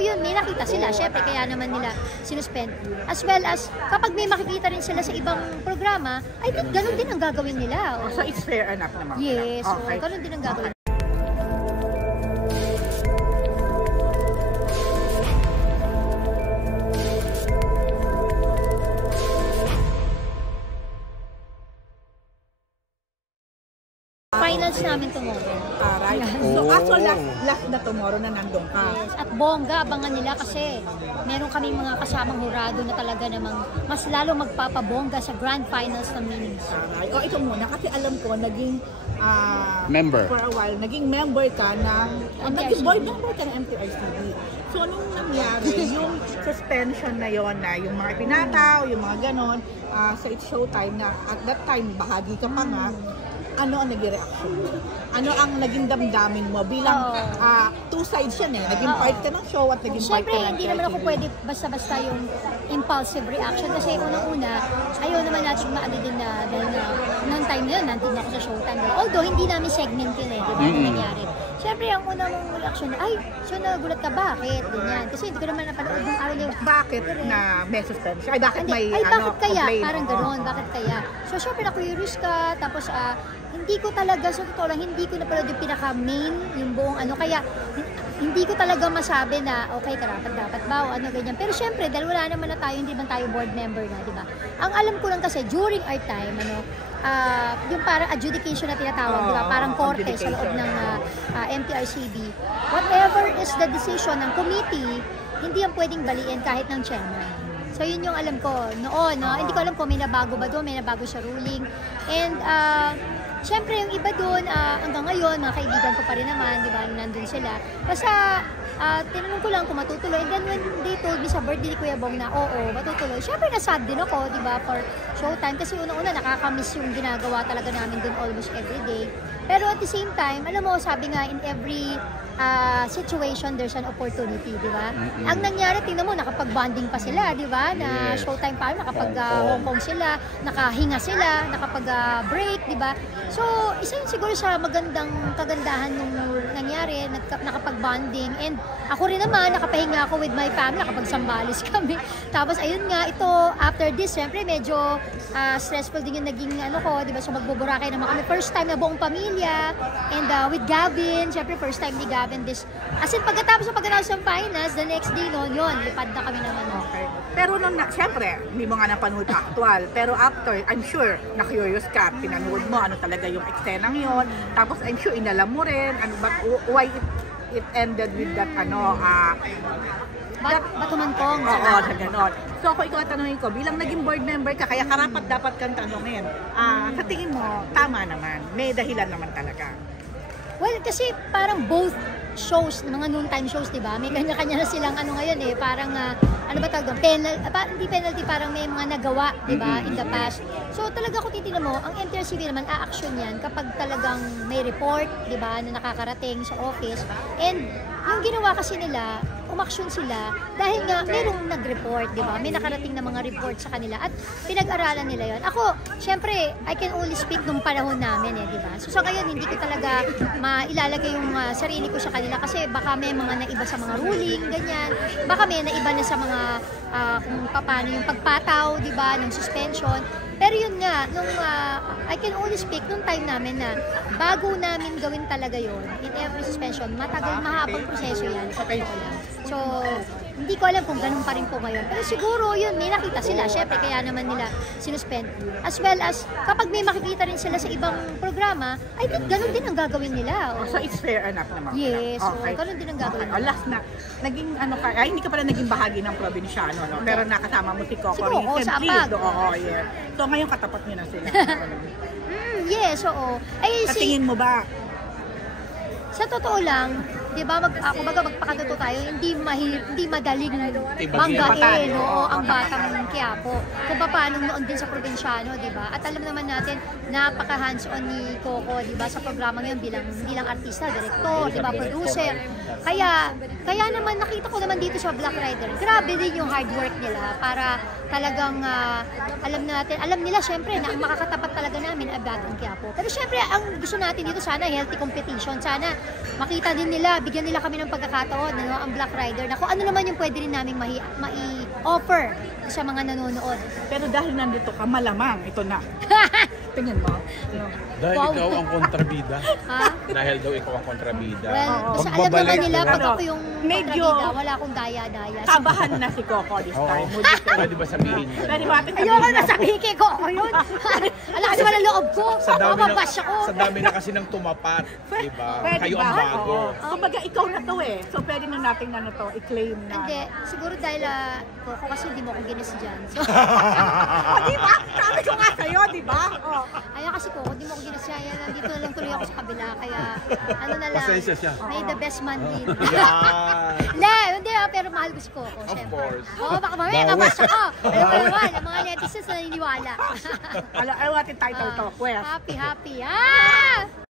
yun, may nakita sila. Syempre, kaya naman nila sinuspend. As well as, kapag may makikita rin sila sa ibang programa, I think ganun din ang gagawin nila. So it's fair enough naman. Yes, okay. Ganun din ang gagawin. Finals namin tomorrow. Right. So last na tomorrow na nandun ka. Yes. At bongga, abangan nila kasi meron kaming mga kasamang hurado na talaga namang mas lalo magpapabongga sa grand finals ng Minis. Right. O ito muna, kasi alam ko, naging member. For a while, naging member ka ng, naging board member ka ng MTRCB. So, nung nangyari, yung suspension na yon na yung mga pinataw, yung mga ganon, sa It's Showtime na at that time, bahagi ka pa nga, ano ang naging reaction? Ano ang naging damdamin mo? Bilang two sides yan eh. Naging part ka ng show at naging part ka ng Siyempre, hindi naman ako pwede basta-basta yung impulsive reaction. Kasi unang-una, ayaw naman natin maano din na dahil na noong time na yun, nandun ako sa Showtime. Although, hindi namin segment yun eh. Diba? Nangyari. Siyempre, ang unang reaction, ay, so nagulat ka, bakit? Ganyan. Kasi hindi ko naman napanood yung araw yung bakit na may suspension? Ay, bakit may bakit kaya? complaint? Parang gano'n, bakit kaya? So, syempre, na-curious ka, tapos, hindi ko talaga, sa totoo lang, hindi ko napanood yung pinaka-main, yung buong ano, kaya, hindi ko talaga masabi na, okay, dapat ba, o ano, ganyan. Pero syempre, dahil wala naman na tayo, hindi man tayo board member na, di ba? Ang alam ko lang kasi, during our time, ano, yung parang adjudication na tinatawag, di ba? Parang korte sa loob ng MTRCB. Whatever is the decision ng committee, hindi yan pwedeng baliin kahit ng chairman. So, yun yung alam ko noon, no? Hindi ko alam kung may nabago ba doon, may nabago sa ruling. And, siyempre, yung iba doon, hanggang ngayon, mga kaibigan ko pa rin naman, di ba, nandun sila. Basta, tinanong ko lang kung matutuloy. And then, when they told me sa birthday ni Kuya Bong na, oo, matutuloy. Siyempre, nasad din ako, di ba, for Showtime. Kasi una-una, nakakamiss yung ginagawa talaga namin doon almost every day. Pero at the same time, alam mo, sabi nga, in every situation, there's an opportunity, di ba? Ang nangyari, tingnan mo, nakapag-bonding pa sila, di ba? Na Showtime pa, nakapag-Hong Kong sila, nakahinga sila, nakapag-break, di ba? So, isa yun siguro sa magandang kagandahan nung nangyari, nakapag-bonding. And ako rin naman, nakapahinga ako with my family, nakapag-sambalis kami. Tapos, ayun nga, ito, after this, syempre, medyo stressful din yung naging, ano ko, di ba? So, magbuburakay naman kami. First time na buong pamilya, and with Gavin, syempre, first time ni Gavin this. As in, pagkatapos ng finals, the next day noon, yun, lipad na kami naman. Okay. Pero nung, syempre, hindi mo nga napanood actual. Pero after, I'm sure, na-curious ka, pinanood mo, ano talaga yung eksenang yun. Tapos, I'm sure, inalam mo rin, ano, but why it ended with that, ano, Batumantong. Oo, na gano'n. So, ako ikaw tanongin ko, bilang naging board member ka, kaya karapat dapat kang tanongin. Sa tingin mo, tama naman. May dahilan naman talaga. Well, kasi parang both shows, mga noontime shows, di ba? May kanya-kanya na silang ano ngayon eh, parang, ano ba tawag doon? Hindi penalty, parang may mga nagawa, di ba, in the past. So talaga kung titignan mo, ang MTRCB naman, a-action yan kapag talagang may report, di ba, na nakakarating sa office. And yung ginawa kasi nila, umaksyon sila dahil nga mayroong nag-report, di ba? May nakarating na mga report sa kanila at pinag-aralan nila yon. Ako, syempre, I can only speak nung panahon namin eh, di ba? So sa ngayon, hindi ko talaga mailalagay yung sarili ko sa kanila kasi baka may mga naiba sa mga ruling, ganyan. Baka may naiba na sa mga kung paano yung pagpataw, di ba, ng suspension. Pero yun nga, nung I can only speak nung time namin na bago namin gawin talaga yon in every suspension, matagal, mahabang proseso yan sa totoo lang. So, hindi ko alam kung ganun pa rin po ngayon. Pero siguro yun, may nakita sila. Syempre, kaya naman nila sinuspend. As well as, kapag may makikita rin sila sa ibang programa, I think ganun din ang gagawin nila. So, it's fair enough naman. Yes, okay. Ganun din ang gagawin nila. Last na, naging ano ka, hindi ka pala naging bahagi ng probinsyano, no? Pero nakasama mo si Coco. Si Coco, sa APAG. Oo, yeah. So, ngayon katapat niyo na sila. Yes, oo. Ay, sa tingin mo ba? Sa totoo lang, di ba, kumbaga magpakatuto tayo, hindi madaling banggain, no, ang batang Quiapo. Kung paano noon din sa probinsyano, di ba? At alam naman natin, napaka hands-on ni Coco, di ba, sa programang yun bilang artista, director, di ba, producer. Kaya naman nakita nakikita ko naman dito sa Black Rider, grabe din yung hard work nila para talagang alam nila syempre na ang makakatapat talaga namin ay Batang Quiapo. Pero syempre, ang gusto natin dito sana healthy competition. Sana makita din nila, bigyan nila kami ng pagkakataon, ang Black Rider, na kung ano naman yung pwede rin namin mai-offer sa mga nanonood. Pero dahil nandito ka, malamang ito na. Tingin mo? Dahil Wow. ikaw ang kontrabida. Ha? Dahil daw ikaw ang kontrabida. Well, kasi alam Pagbabalik naman nila, ko. pag ako yung Medyo- kontrabida, wala akong daya-daya. Kabahan na si Coco this Oo. time. Moody ka. Pwede ba sabihin ko? Pwede ba ating Ayoko na sabihin kay Coco yun. Alam kasi wala loob ko. Sa dami, Mababash ako. sa dami na kasi ng tumapat, di ba? Pwede Kayo ba? ang bago. Oo. Kumbaga, ikaw na to eh. So, pwede na natin na to i-claim na. Hindi, siguro dahil Coco kasi hindi mo ako ginis dyan. So, Di ba? Sabi ko nga sa'yo, di ba? Oh. ayun kasi Coco, hindi mo ako ginis dyan. Nandito na lang tuloy ako sa kabila. Kaya ano na lang, Pasensya siya. may the best man win. Yan. Hindi, pero mahal ko si Coco, Of syempre. course. Oo, baka mamaya Bawal. nabas ako. Pero naman, ang mga netizens na naniniwala. Ano, ano ating title to? Quest. Happy, happy. Ah!